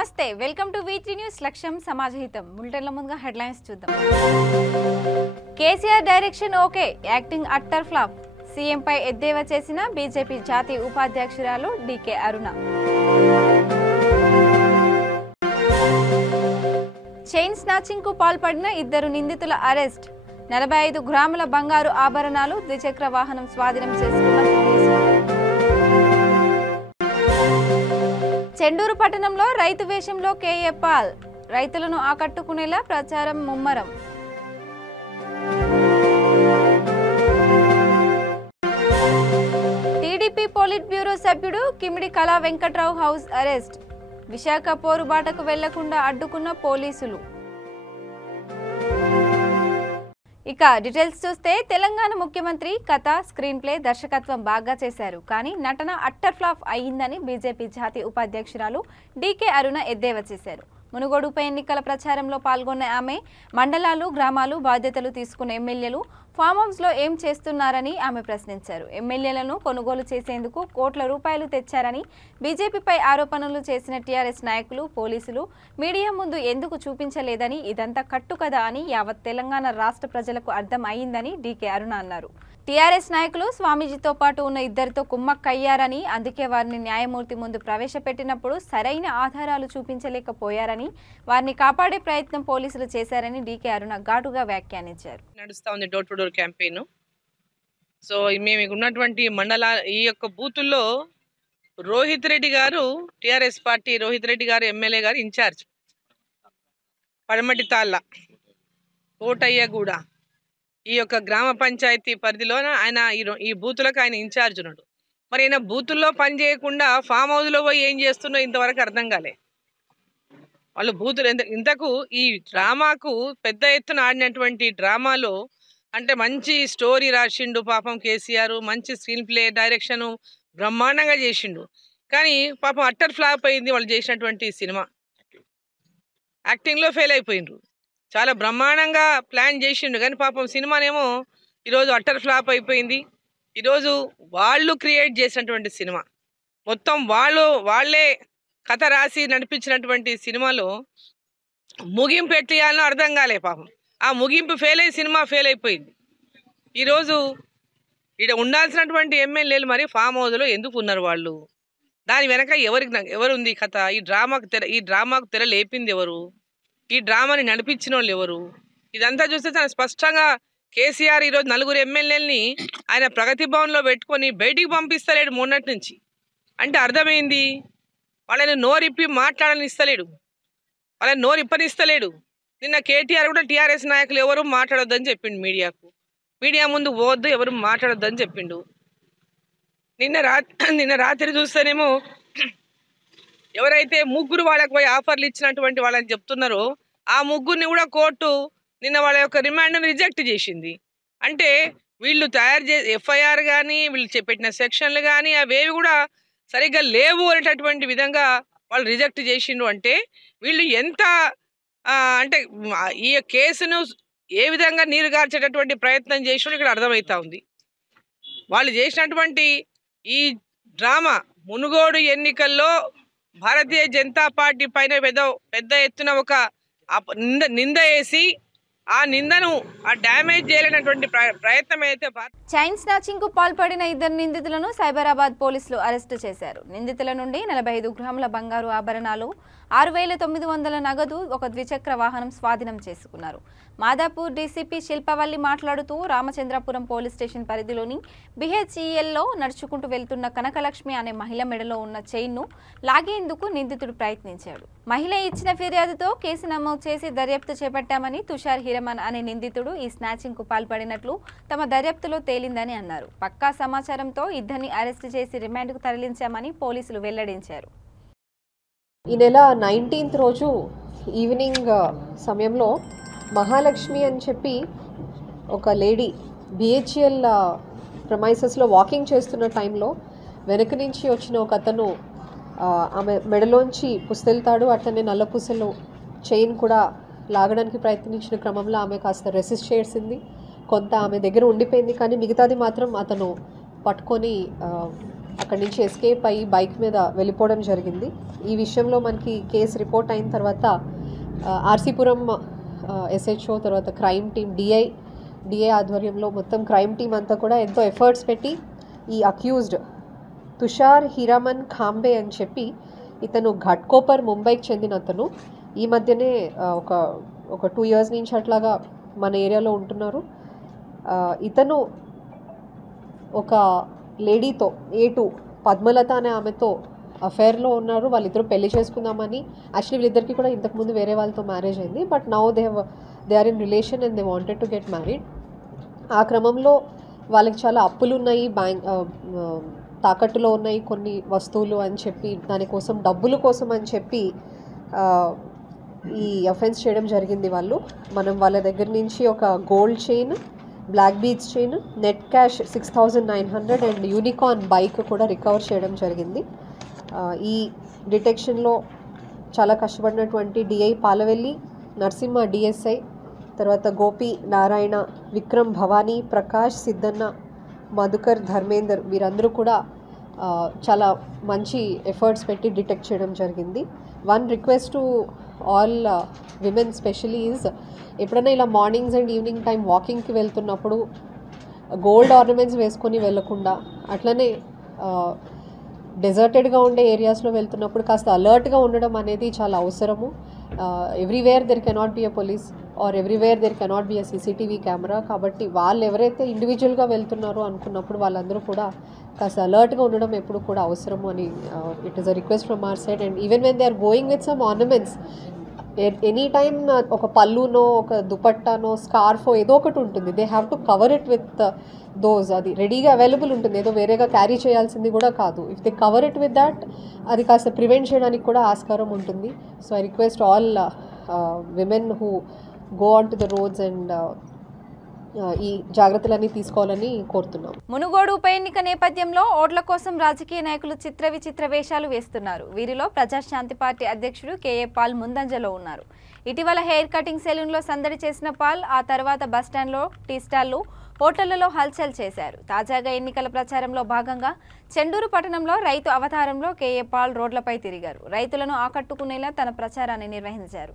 నమస్తే welcome to V3 news లక్ష్యం సమాజహితం బులెటిన్ల ముందుగా హెడ్లైన్స్ చూద్దాం. KCR direction okay acting utter flop CM పై ఎద్దేవా చేసిన బీజేపీ జాతీయ ఉపాధ్యక్షురాలు డీకే అరుణ. చైన్ స్నాచింగ్ కు పాల్పడిన ఇద్దరు నిందితుల అరెస్ట్ 45 గ్రాముల బంగారు ఆభరణాలు ద్విచక్ర వాహనం స్వాధీనం చేసుకున్న పోలీసులు. చెండూరు పట్టణంలో రైతు వేషంలో కేఏ పాల్ రైతులను ఆకట్టుకునేలా ప్రచారం ముమ్మరం. టీడీపీ పోలిట్ బ్యూరో సభ్యుడు కిమిడి కళా వెంకట్రావు హౌస్ అరెస్ట్ విశాఖ పోరుబాటకు వెళ్లకుండా అడ్డుకున్న పోలీసులు. ఇక డీటెయిల్స్ చూస్తే తెలంగాణ ముఖ్యమంత్రి కథ స్క్రీన్ ప్లే దర్శకత్వం బాగా చేశారు, కానీ నటన అట్టర్ ఫ్లాప్ అయ్యిందని బీజేపీ జాతీయ ఉపాధ్యక్షురాలు డీకే అరుణ ఎద్దేవా చేశారు. మునుగోడు ఉప ఎన్నికల ప్రచారంలో పాల్గొన్న ఆమె మండలాలు గ్రామాలు బాధ్యతలు తీసుకున్న ఎమ్మెల్యేలు ఫామ్ హౌస్ లో ఏం చేస్తున్నారని ఆమె ప్రశ్నించారు. ఎమ్మెల్యేలను కొనుగోలు చేసేందుకు కోట్ల రూపాయలు తెచ్చారని బీజేపీపై ఆరోపణలు చేసిన టీఆర్ఎస్ నాయకులు పోలీసులు మీడియా ముందు ఎందుకు చూపించలేదని, ఇదంతా కట్టు కదా అని యావత్ తెలంగాణ రాష్ట్ర ప్రజలకు అర్థం అయ్యిందని డీకే అరుణ అన్నారు. టీఆర్ఎస్ నాయకులు స్వామీజీతో పాటు ఉన్న ఇద్దరితో కుమ్మక్కయ్యారని, అందుకే వారిని న్యాయమూర్తి ముందు ప్రవేశపెట్టినప్పుడు సరైన ఆధారాలు చూపించలేకపోయారని, వారిని కాపాడే ప్రయత్నం పోలీసులు చేశారని డీకే అరుణ ఘాటుగా వ్యాఖ్యానించారు. నడుస్తా ఉంది door to door campaign. So మేము ఉన్నటువంటి మండల ఈ యొక్క బూతుల్లో రోహిత్ రెడ్డి గారు టీఆర్ఎస్ పార్టీ రోహిత్ రెడ్డి గారు ఎమ్మెల్యే గారు ఇన్ఛార్జ్ పడమటి తాళ్ళ కోటయ్యగూడ ఈ యొక్క గ్రామ పంచాయతీ పరిధిలోన ఆయన ఈ బూతులకు ఆయన ఇన్ఛార్జ్ ఉన్నాడు. మరి ఆయన బూతుల్లో పని చేయకుండా ఫామ్ హౌస్లో పోయి ఏం చేస్తున్నో ఇంతవరకు అర్థం కాలే. వాళ్ళు బూతులు ఇంతకు ఈ డ్రామాకు పెద్ద ఎత్తున ఆడినటువంటి డ్రామాలో అంటే మంచి స్టోరీ రాసిండు పాపం కేసీఆర్, మంచి స్క్రీన్ ప్లే డైరెక్షన్ బ్రహ్మాండంగా చేసిండు. కానీ పాపం అట్టర్ ఫ్లాప్ అయింది వాళ్ళు చేసినటువంటి సినిమా. యాక్టింగ్లో ఫెయిల్ అయిపోయిండ్రు. చాలా బ్రహ్మాండంగా ప్లాన్ చేసిండు కానీ పాపం సినిమానేమో ఈరోజు అట్టర్ ఫ్లాప్ అయిపోయింది. ఈరోజు వాళ్ళు క్రియేట్ చేసినటువంటి సినిమా మొత్తం వాళ్ళే కథ రాసి నడిపించినటువంటి సినిమాలో ముగింపు ఎట్లేయాలనో అర్థం కాలే పాపం. ఆ ముగింపు ఫెయిల్ అయ్యి సినిమా ఫెయిల్ అయిపోయింది. ఈరోజు ఇక్కడ ఉండాల్సినటువంటి ఎమ్మెల్యేలు మరి ఫామ్ హౌస్లో ఎందుకు ఉన్నారు వాళ్ళు? దాని వెనక ఎవరు ఉంది కథ? ఈ డ్రామాకు తెర లేపింది ఎవరు? ఈ డ్రామాని నడిపించిన వాళ్ళు ఎవరు? ఇదంతా చూస్తే చాలా స్పష్టంగా కేసీఆర్ ఈరోజు 4 ఎమ్మెల్యేలని ఆయన ప్రగతి భవన్లో పెట్టుకొని బయటికి పంపిస్తలేడు మొన్నటి నుంచి. అంటే అర్థమైంది వాళ్ళని నోరిప్పి మాట్లాడాలని ఇస్తలేడు, వాళ్ళని నోరిప్పనిస్తలేడు. నిన్న కేటీఆర్ కూడా టీఆర్ఎస్ నాయకులు ఎవరు మాట్లాడొద్దని చెప్పిండు మీడియాకు, మీడియా ముందు పోవద్దు ఎవరు మాట్లాడొద్దని చెప్పిండు. నిన్న రాత్రి చూస్తేనేమో ఎవరైతే ముగ్గురు వాళ్ళకి పోయి ఆఫర్లు ఇచ్చినటువంటి వాళ్ళని చెప్తున్నారో ఆ ముగ్గురిని కూడా కోర్టు నిన్న వాళ్ళ యొక్క రిమాండ్ను రిజెక్ట్ చేసింది. అంటే వీళ్ళు తయారు చేసే ఎఫ్ఐఆర్ కానీ వీళ్ళు పెట్టిన సెక్షన్లు కానీ అవేవి కూడా సరిగ్గా లేవు అనేటటువంటి విధంగా వాళ్ళు రిజెక్ట్ చేసిండు. అంటే వీళ్ళు ఎంత అంటే ఈ కేసును ఏ విధంగా నీరుగార్చేటటువంటి ప్రయత్నం చేసినో ఇక్కడ అర్థమవుతా ఉంది. వాళ్ళు చేసినటువంటి ఈ డ్రామా మునుగోడు ఎన్నికల్లో భారతీయ జనతా పార్టీ పైన పెద్ద ఎత్తున ఒక నింద వేసి ఆ నిందను డ్యామేజ్ చేయలేనటువంటి ప్రయత్నం అయితే. చైన్ స్నాచింగ్ కు పాల్పడిన ఇద్దరు నిందితులను సైబరాబాద్ పోలీసులు అరెస్టు చేశారు. నిందితుల నుండి 45 గ్రాముల బంగారు ఆభరణాలు, 6,900 నగదు, ఒక ద్విచక్ర వాహనం స్వాధీనం చేసుకున్నారు. మాదాపూర్ డీసీపీ శిల్పవల్లి మాట్లాడుతూ రామచంద్రపురం పోలీస్ స్టేషన్ పరిధిలోని బిహెచ్ఈఎల్లో నడుచుకుంటూ వెళ్తున్న కనకలక్ష్మి అనే మహిళ మెడలో ఉన్న చైన్ను లాగేందుకు నిందితుడు ప్రయత్నించాడు. మహిళ ఇచ్చిన ఫిర్యాదుతో కేసు నమోదు చేసి దర్యాప్తు చేపట్టామని తుషార్ హిరమన్ అనే నిందితుడు ఈ స్నాచింగ్ కు పాల్పడినట్లు తమ దర్యాప్తులో తేలిందని అన్నారు. పక్కా సమాచారంతో ఇద్దరిని అరెస్టు చేసి రిమాండ్కు తరలించామని పోలీసులు వెల్లడించారు. ఈ నెల 19th రోజు ఈవినింగ్ సమయంలో మహాలక్ష్మి అని చెప్పి ఒక లేడీ బిహెచ్ఎల్ ప్రమైసెస్లో వాకింగ్ చేస్తున్న టైంలో వెనక నుంచి వచ్చిన ఒక అతను ఆమె మెడలోంచి పుస్తెళ్తాడు. అట్లనే నల్ల పూసలు చైన్ కూడా లాగడానికి ప్రయత్నించిన క్రమంలో ఆమె కాస్త రెసిస్ట్ చేసింది. కొంత ఆమె దగ్గర ఉండిపోయింది, కానీ మిగతాది మాత్రం అతను పట్టుకొని అక్కడి నుంచి ఎస్కేప్ అయ్యి బైక్ మీద వెళ్ళిపోవడం జరిగింది. ఈ విషయంలో మనకి కేసు రిపోర్ట్ అయిన తర్వాత ఆర్సీపురం SHO తర్వాత క్రైమ్ టీమ్ డిఐ ఆధ్వర్యంలో మొత్తం క్రైమ్ టీమ్ అంతా కూడా ఎంతో ఎఫర్ట్స్ పెట్టి ఈ అక్యూజ్డ్ తుషార్ హీరామన్ ఖాంబే అని చెప్పి ఇతను ఘట్కోపర్ ముంబైకి చెందిన అతను. ఈ మధ్యనే ఒక 2 years నుంచి అట్లాగా మన ఏరియాలో ఉంటున్నారు. ఇతను ఒక లేడీతో A2 పద్మలత అనే ఆమెతో అఫేర్లో ఉన్నారు. వాళ్ళిద్దరూ పెళ్లి చేసుకుందామని, యాక్చువల్లీ వీళ్ళిద్దరికి కూడా ఇంతకుముందు వేరే వాళ్ళతో మ్యారేజ్ అయింది, but now they are in relation and they wanted to get married. ఆ క్రమంలో వాళ్ళకి చాలా అప్పులు ఉన్నాయి, తాకట్టులో ఉన్నాయి కొన్ని వస్తువులు అని చెప్పి, దానికోసం డబ్బుల కోసం అని చెప్పి ఈ అఫెన్స్ చేయడం జరిగింది. మనం వాళ్ళ దగ్గర నుంచి ఒక gold chain, black beads chain, net cash 6,900 and unicorn bike కూడా రికవర్ చేయడం జరిగింది. ఈ డిటెక్షన్లో చాలా కష్టపడినటువంటి డిఐ పాలవెల్లి, నరసింహ DSI, తర్వాత గోపి, నారాయణ, విక్రమ్, భవానీ, ప్రకాష్, సిద్ధన్న, మధుకర్, ధర్మేందర్ వీరందరూ కూడా చాలా మంచి ఎఫర్ట్స్ పెట్టి డిటెక్ట్ చేయడం జరిగింది. One request to all women especially is, ఎప్పుడైనా ఇలా మార్నింగ్స్ అండ్ ఈవినింగ్ టైం వాకింగ్కి వెళ్తున్నప్పుడు గోల్డ్ ఆర్నమెంట్స్ వేసుకొని వెళ్ళకుండా, అట్లనే డెజర్టెడ్గా ఉండే ఏరియాస్లో వెళ్తున్నప్పుడు కాస్త అలర్ట్గా ఉండడం అనేది చాలా అవసరము. Everywhere there cannot be a police or everywhere there cannot be a CCTV camera. కాబట్టి వాళ్ళు ఎవరైతే ఇండివిజువల్గా వెళ్తున్నారో అనుకున్నప్పుడు వాళ్ళందరూ కూడా కాస్త అలర్ట్గా ఉండడం ఎప్పుడు కూడా అవసరము అని it is a request from our side. And even when they are going with some ornaments, any time ఒక పళ్ళునో, ఒక దుపట్టానో, స్కార్ఫో ఏదో ఒకటి ఉంటుంది, they have to cover it with those. అది రెడీగా అవైలబుల్ ఉంటుంది, ఏదో వేరేగా క్యారీ చేయాల్సింది కూడా కాదు. If they cover it with that, అది కాస్త ప్రివెంట్ చేయడానికి కూడా ఆస్కారం ఉంటుంది. So I request all women who go on to the roads and ఈ జాగ్రత్తలన్నీ తీసుకోవాలని కోరుతున్నాం. మునుగోడు ఉప ఎన్నిక నేపథ్యంలో ఓట్ల కోసం రాజకీయ నాయకులు విచిత్ర వేషాలు వేస్తున్నారు. వీరిలో ప్రజాశాంతి పార్టీ అధ్యక్షుడు KA పాల్ ముందంజలో ఉన్నారు. ఇటీవల హెయిర్ కటింగ్ సెలూన్లో సందడి చేసిన పాల్ ఆ తర్వాత బస్టాండ్లో, టీ స్టాల్లు, హోటళ్లలో హల్చల్ చేశారు. తాజాగా ఎన్నికల ప్రచారంలో భాగంగా చెండూరు పట్టణంలో రైతు అవతారంలో KA పాల్ రోడ్లపై తిరిగారు. రైతులను ఆకట్టుకునేలా తన ప్రచారాన్ని నిర్వహించారు.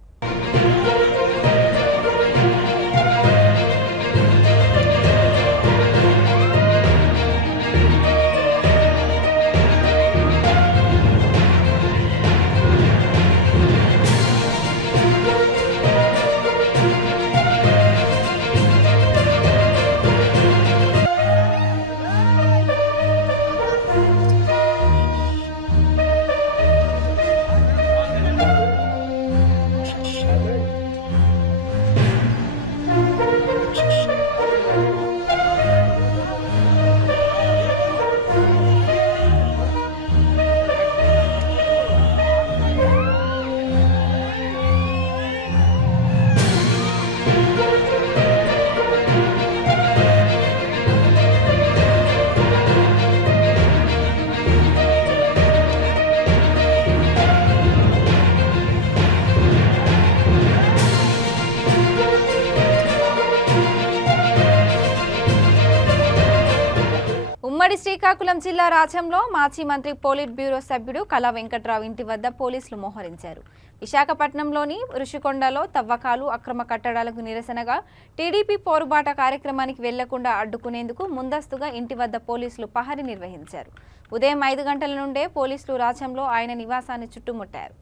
ఉమ్మడి శ్రీకాకుళం జిల్లా రాజంలో మాజీ మంత్రి పోలిట్ బ్యూరో సభ్యుడు కళా వెంకట్రావు ఇంటి వద్ద పోలీసులు మోహరించారు. విశాఖపట్నంలోని ఋషికొండలో తవ్వకాలు, అక్రమ కట్టడాలకు నిరసనగా టీడీపీ పోరుబాట కార్యక్రమానికి వెళ్లకుండా అడ్డుకునేందుకు ముందస్తుగా ఇంటి వద్ద పోలీసులు పహరీ నిర్వహించారు. ఉదయం 5 గంటల నుండే పోలీసులు రాజంలో ఆయన నివాసాన్ని చుట్టుముట్టారు.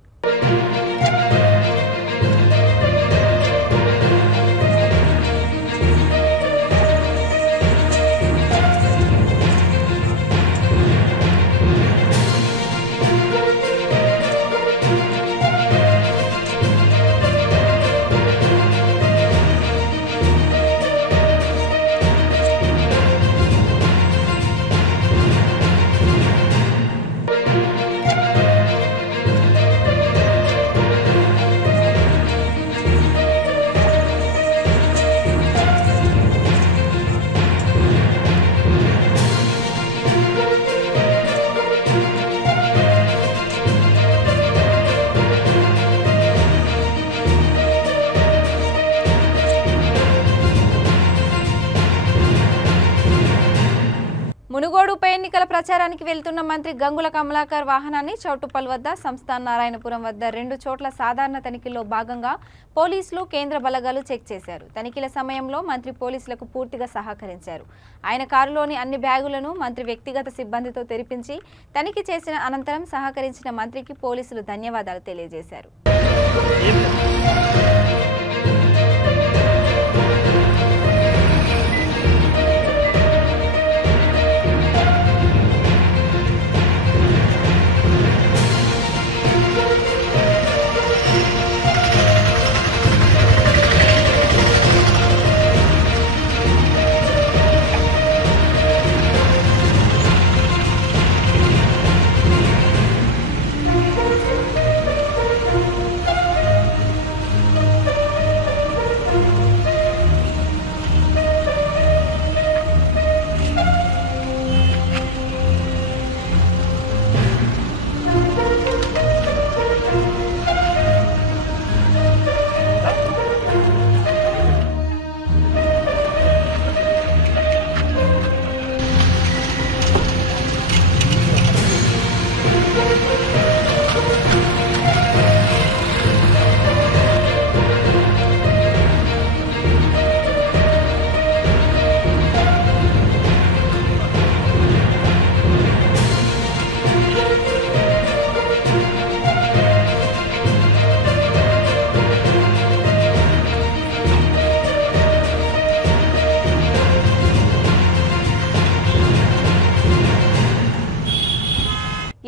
ఎన్నికల ప్రచారానికి వెళ్తున్న మంత్రి గంగుల కమలాకర్ వాహనాన్ని చౌటుప్పల్ వద్ద సంస్థాన్ నారాయణపురం వద్ద 2 చోట్ల సాధారణ తనిఖీల్లో భాగంగా పోలీసులు కేంద్ర బలగాలు చెక్ చేశారు. తనిఖీల సమయంలో మంత్రి పోలీసులకు పూర్తిగా సహకరించారు. ఆయన కారులోని అన్ని బ్యాగులను మంత్రి వ్యక్తిగత సిబ్బందితో తెరిపించి తనిఖీ చేసిన అనంతరం సహకరించిన మంత్రికి పోలీసులు ధన్యవాదాలు తెలియజేశారు.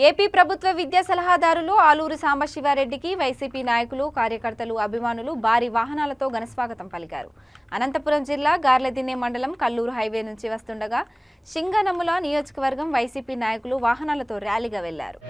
ఏపీ ప్రభుత్వ విద్యా సలహాదారులు ఆలూరు సాంబశివారెడ్డికి వైసీపీ నాయకులు, కార్యకర్తలు, అభిమానులు భారీ వాహనాలతో ఘనస్వాగతం పలికారు. అనంతపురం జిల్లా గార్లదిన్నె మండలం కల్లూరు హైవే నుంచి వస్తుండగా సింగనమల నియోజకవర్గం వైసీపీ నాయకులు వాహనాలతో ర్యాలీగా వెళ్లారు.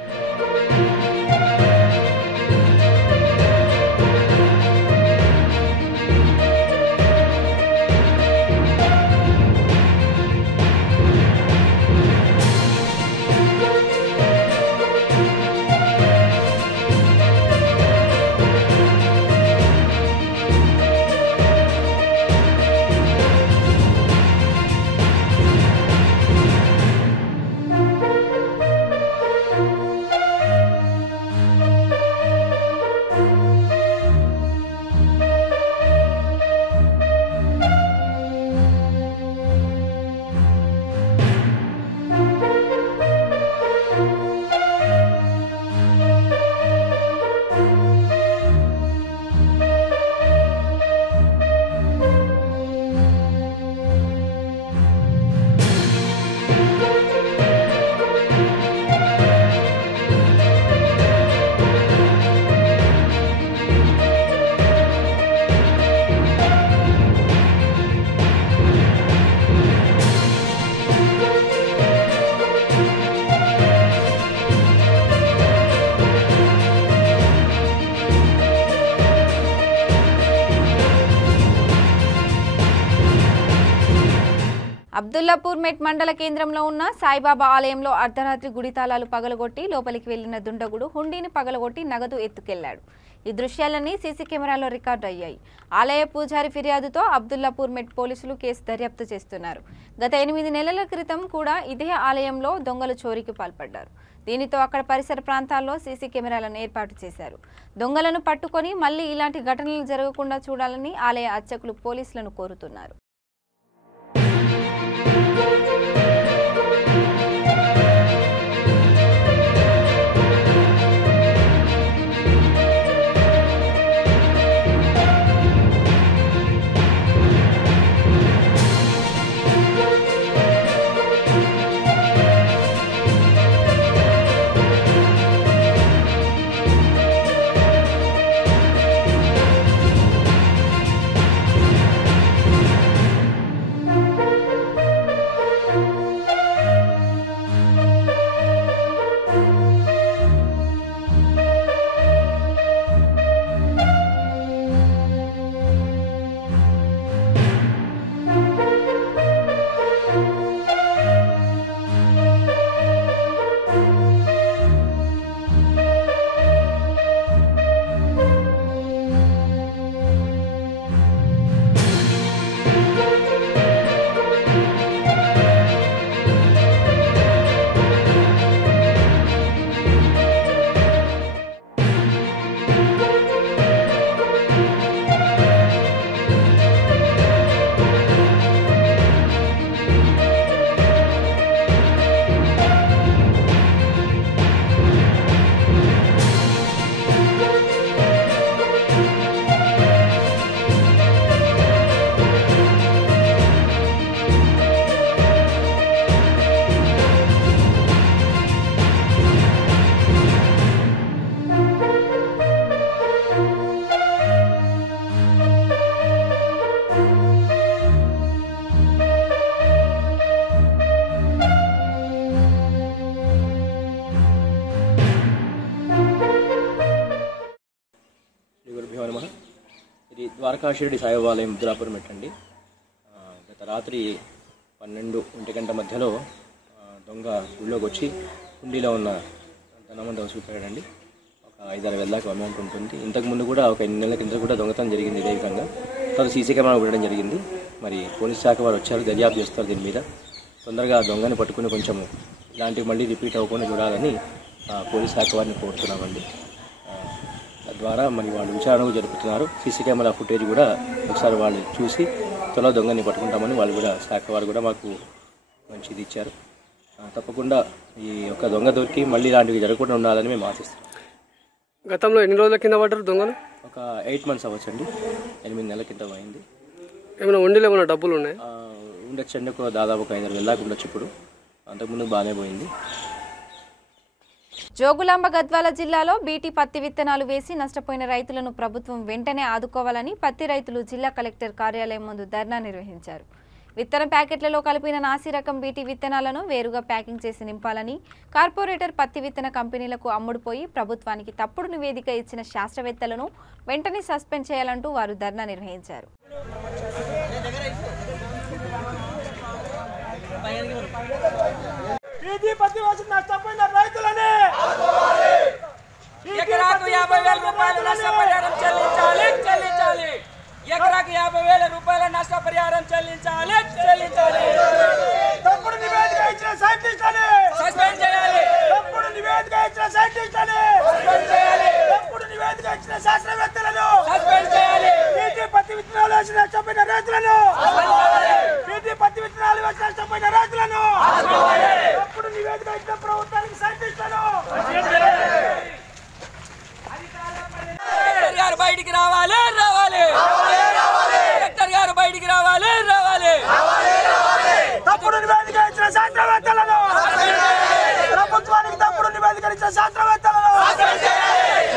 అబ్దుల్లాపూర్ మెట్ మండల కేంద్రంలో ఉన్న సాయిబాబా ఆలయంలో అర్ధరాత్రి గుడి తాళాలు పగలగొట్టి లోపలికి వెళ్లిన దుండగుడు హుండీని పగలగొట్టి నగదు ఎత్తుకెళ్లాడు. ఈ దృశ్యాలన్నీ సీసీ కెమెరాలో రికార్డు అయ్యాయి. ఆలయ పూజారి ఫిర్యాదుతో అబ్దుల్లాపూర్ మెట్ పోలీసులు కేసు దర్యాప్తు చేస్తున్నారు. గత 8 నెలల క్రితం కూడా ఇదే ఆలయంలో దొంగలు చోరీకి పాల్పడ్డారు. దీనితో అక్కడ పరిసర ప్రాంతాల్లో సీసీ కెమెరాలను ఏర్పాటు చేశారు. దొంగలను పట్టుకొని మళ్లీ ఇలాంటి ఘటనలు జరగకుండా చూడాలని ఆలయ అర్చకులు పోలీసులను కోరుతున్నారు. గురుభ్యో నమః. ఇది ద్వారకా షిరిడి సాయిబాబాలయం ముద్రాపురం మెట్టండి. గత రాత్రి 12-1 మధ్యలో దొంగ గుళ్ళోకి వచ్చి హుండీలో ఉన్న ధనమంతా చూపాడండి. ఒక 5-6 వేల దాకా అమౌంట్ ఉంటుంది. ఇంతకుముందు కూడా ఒక 8 నెలల కింద కూడా దొంగతనం జరిగింది ఇదే విధంగా. తర్వాత సీసీ కెమెరా పెట్టడం జరిగింది. మరి పోలీస్ శాఖ వారు వచ్చారు, దర్యాప్తు చేస్తారు దీని మీద. తొందరగా దొంగని పట్టుకుని కొంచెం ఇలాంటివి మళ్ళీ రిపీట్ అవ్వకుండా చూడాలని పోలీస్ శాఖ వారిని కోరుతున్నామండి. తద్వారా మరి వాళ్ళు విచారణ జరుపుతున్నారు. సీసీ కెమెరా ఫుటేజ్ కూడా ఒకసారి వాళ్ళు చూసి త్వరలో దొంగని పట్టుకుంటామని వాళ్ళు కూడా శాఖ వారు కూడా మాకు మంచిది ఇచ్చారు. తప్పకుండా ఈ యొక్క దొంగ దొరికి మళ్ళీ ఇలాంటివి జరగకుండా ఉండాలని మేము ఆశిస్తున్నాం. గతంలో ఎన్ని రోజుల కింద పడ్డారు దొంగలు? ఒక 8 మంత్స్ అవ్వచ్చండి. 8 నెలల కింద అయింది. ఏమైనా వండిలో ఏమైనా డబ్బులు ఉన్నాయి? ఉండొచ్చండి. ఒక దాదాపు ఒక 5-6 వేల దాకా ఉండొచ్చు. ఇప్పుడు అంతకుముందు బాగానే పోయింది. జోగులాంబ గద్వాల జిల్లాలో బీటీ పత్తి విత్తనాలు వేసి నష్టపోయిన రైతులను ప్రభుత్వం వెంటనే ఆదుకోవాలని పత్తి రైతులు జిల్లా కలెక్టర్ కార్యాలయం ముందు ధర్నా నిర్వహించారు. విత్తన ప్యాకెట్లలో కలిపిన నాసి రకం బీటీ విత్తనాలను వేరుగా ప్యాకింగ్ చేసి నింపాలని, కార్పొరేటర్ పత్తి విత్తన కంపెనీలకు అమ్ముడుపోయి ప్రభుత్వానికి తప్పుడు నివేదిక ఇచ్చిన శాస్త్రవేత్తలను వెంటనే సస్పెండ్ చేయాలంటూ వారు ధర్నా నిర్వహించారు. ఎకరాకు 50,000 రూపాయల నష్టపరిహారం చెల్లించాలి. ఎకరాకు 50,000 రూపాయల నష్టపరిహారం చెల్లించాలి. తప్పుడు నివేదిక ఇచ్చిన సైంటిస్టులను సస్పెండ్ చేయాలి. తప్పుడు నివేదిక ఇచ్చిన సైంటిస్టులను సస్పెండ్ చేయాలి. తప్పుడు నివేదిక ఇచ్చిన శాస్త్రవేత్తలను సస్పెండ్ చేయాలి. బీటీ పత్తి విత్తనాలు వేసి నష్టపోయిన రైతులను బీటీ పత్తి విత్తనాలు వేసి నష్టపోయిన రైతులను తప్పుడు నివేదిక ఇచ్చిన ప్రభుత్వానికి సైంటిస్టులను గారు బయటికి రావాలి. కలెక్టర్ గారు బయటికి రావాలి. తప్పుడు నివేదిక ఇచ్చిన శాస్త్రవేత్తలను ప్రభుత్వానికి తప్పుడు నివేదిక ఇచ్చిన శాస్త్రవేత్తలను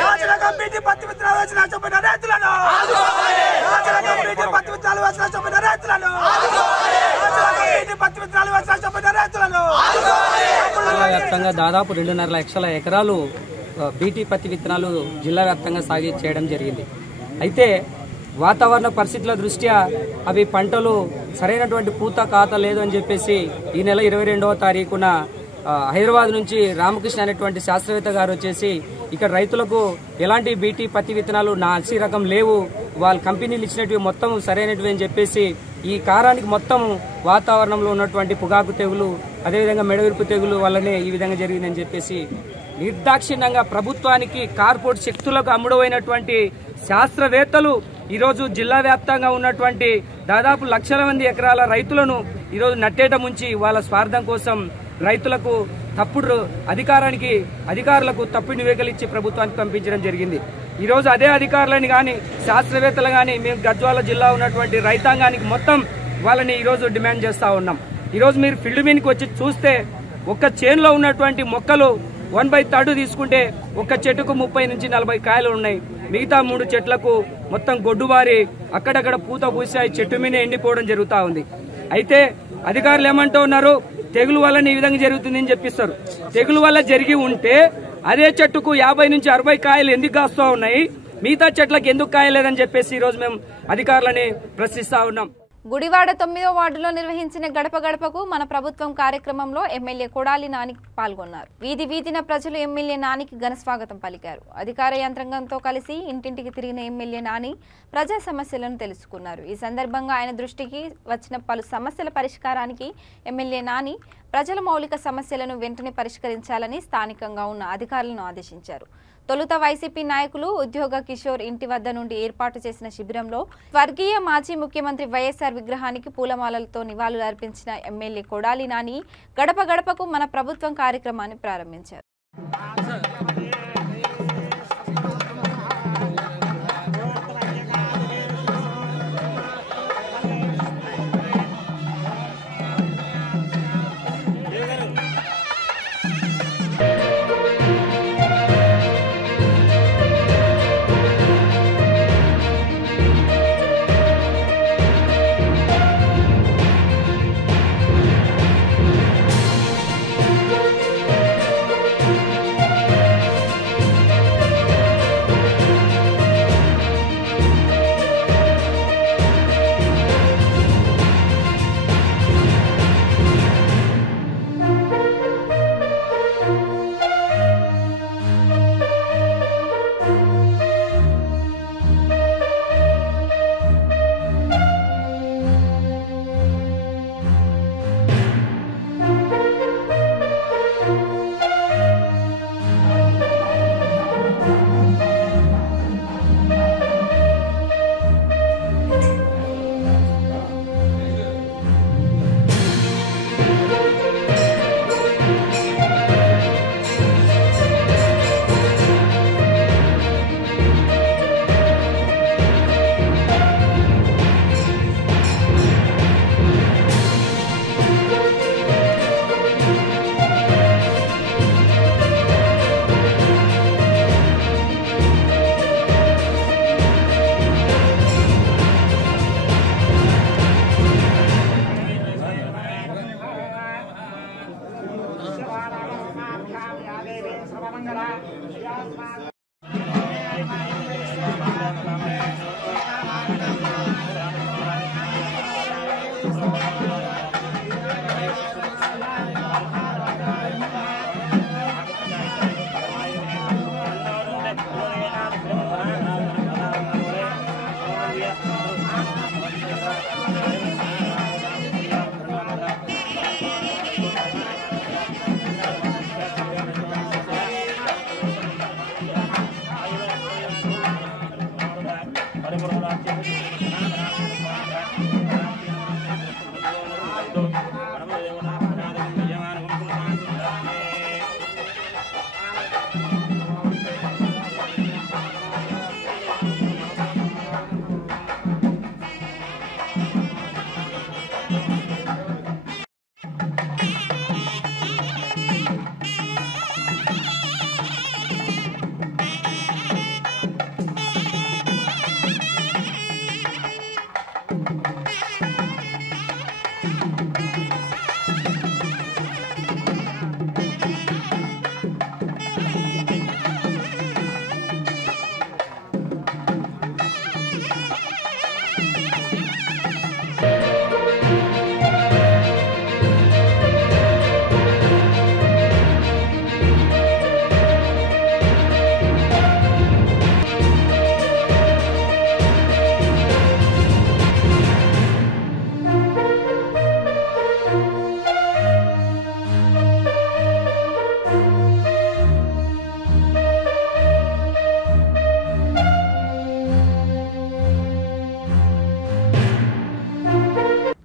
నాశనకం బీటీ పత్తి విత్తనాలు వేసి నష్టపోయిన రైతులను నాశనకం బీటీ పత్తి విత్తనాలు వేసి నష్టపోయిన రైతులను నాశనకం బీటీ పత్తి విత్తనాలు వేసి నష్టపోయిన రైతులను వ్యాప్తంగా దాదాపు 2.5 లక్షల ఎకరాలు బీటీ పత్తి విత్తనాలు జిల్లా వ్యాప్తంగా సాగు చేయడం జరిగింది. అయితే వాతావరణ పరిస్థితుల దృష్ట్యా అవి పంటలు సరైనటువంటి పూత కాత లేదు అని చెప్పేసి ఈ నెల 22వ తారీఖున హైదరాబాద్ నుంచి రామకృష్ణ అనేటువంటి శాస్త్రవేత్త గారు వచ్చేసి ఇక్కడ రైతులకు ఎలాంటి బీటీ పత్తి విత్తనాలు నాసి రకం లేవు, వాళ్ళ కంపెనీలు ఇచ్చినవి మొత్తం సరైనవి అని చెప్పేసి ఈ కారానికి మొత్తం వాతావరణంలో ఉన్నటువంటి పొగాకు తెగులు, అదేవిధంగా మెడవిరుపు తెగులు వల్లనే ఈ విధంగా జరిగిందని చెప్పేసి నిర్దాక్షిణ్యంగా ప్రభుత్వానికి కార్పొరేట్ శక్తులకు అమ్ముడైనటువంటి శాస్త్రవేత్తలు ఈరోజు జిల్లా వ్యాప్తంగా ఉన్నటువంటి దాదాపు లక్షల మంది ఎకరాల రైతులను ఈరోజు నట్టేట ముంచి వాళ్ళ స్వార్థం కోసం రైతులకు తప్పుడు అధికారులకు తప్పుడు నివేదికలు ఇచ్చి ప్రభుత్వానికి పంపించడం జరిగింది. ఈరోజు అదే అధికారులని కానీ శాస్త్రవేత్తలు కానీ మేము గద్వాల జిల్లా ఉన్నటువంటి రైతాంగానికి మొత్తం వాళ్ళని ఈరోజు డిమాండ్ చేస్తూ ఉన్నాం. ఈరోజు మీరు ఫీల్డ్ మీదకి వచ్చి చూస్తే ఒక్క చేనులో ఉన్నటువంటి మొక్కలు 1/3 తీసుకుంటే ఒక్క చెట్టుకు 30 నుంచి 40 కాయలు ఉన్నాయి. మిగతా 3 చెట్లకు మొత్తం గొడ్డుబారి అక్కడక్కడ పూత పూసాయి, చెట్టు మీద ఎండిపోవడం జరుగుతూ ఉంది. అయితే అధికారులు ఏమంటూ ఉన్నారు, తెగులు వల్ల ఈ విధంగా జరుగుతుందని చెప్పిస్తారు. తెగులు వల్ల జరిగి ఉంటే అదే చెట్టుకు 50 నుంచి 60 కాయలు ఎందుకు కాస్తూ ఉన్నాయి, మిగతా చెట్లకు ఎందుకు కాయలేదని చెప్పేసి ఈరోజు మేము అధికారులని ప్రశ్నిస్తా ఉన్నాం. గుడివాడ 9వ వార్డులో నిర్వహించిన గడప గడపకు మన ప్రభుత్వం కార్యక్రమంలో ఎమ్మెల్యే కొడాలి నాని పాల్గొన్నారు. వీధిన ప్రజలు ఎమ్మెల్యే నానికి ఘన స్వాగతం పలికారు. అధికార యంత్రాంగంతో కలిసి ఇంటింటికి తిరిగిన ఎమ్మెల్యే నాని ప్రజా సమస్యలను తెలుసుకున్నారు. ఈ సందర్భంగా ఆయన దృష్టికి వచ్చిన పలు సమస్యల పరిష్కారానికి ఎమ్మెల్యే నాని ప్రజల మౌలిక సమస్యలను వెంటనే పరిష్కరించాలని స్థానికంగా ఉన్న అధికారులను ఆదేశించారు. తొలుత వైసీపీ నాయకులు ఉద్యోగ కిషోర్ ఇంటి వద్ద నుండి ఏర్పాటు చేసిన శిబిరంలో స్వర్గీయ మాజీ ముఖ్యమంత్రి వైఎస్ఆర్ విగ్రహానికి పూలమాలలతో నివాళులు అర్పించిన ఎమ్మెల్యే కొడాలి నాని గడప గడపకు మన ప్రభుత్వం కార్యక్రమాన్ని ప్రారంభించారు.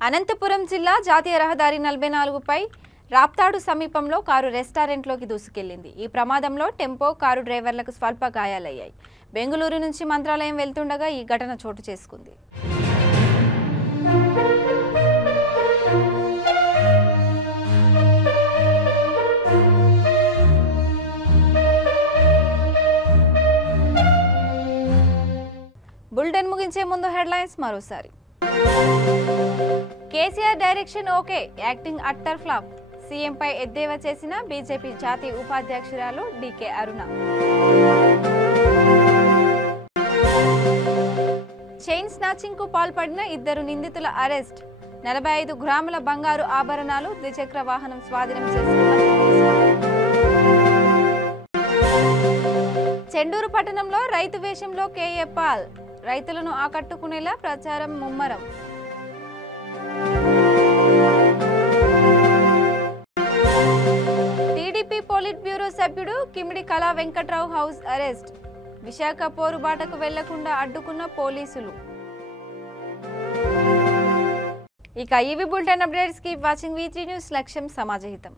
అనంతపురం జిల్లా జాతీయ రహదారి 44పై రాప్తాడు సమీపంలో కారు రెస్టారెంట్లోకి దూసుకెళ్లింది. ఈ ప్రమాదంలో టెంపో కారు డ్రైవర్లకు స్వల్ప గాయాలయ్యాయి. బెంగళూరు నుంచి మంత్రాలయం వెళ్తుండగా ఈ ఘటన చోటు చేసుకుంది. బులెటిన్ ముగించే ముందు హెడ్లైన్స్ మరోసారి. KCR direction okay, acting utter flop. సీఎంపై ఎద్దేవా చేసిన బీజేపీ జాతీయ ఉపాధ్యక్షురాలు డీకే అరుణ. చైన్ స్నాచింగ్ కు పాల్పడిన 2 నిందితుల అరెస్ట్. 45 గ్రాముల బంగారు ఆభరణాలు, ద్విచక్ర వాహనం స్వాధీనం చేసుకున్న చెండూరు పట్టణంలో రైతు వేషంలో కేఏ పాల్. రైతులను ఆకట్టుకునేలా ప్రచారం ముమ్మరం. టీడీపీ పోలిట్ బ్యూరో సభ్యుడు కిమిడి కళా వెంకట్రావు హౌస్ అరెస్ట్. విశాఖ పోరుబాటకు వెళ్లకుండా అడ్డుకున్న పోలీసులు. ఇక EV bulletin updates keep watching V3 news. లక్ష్యం సమాజహితం.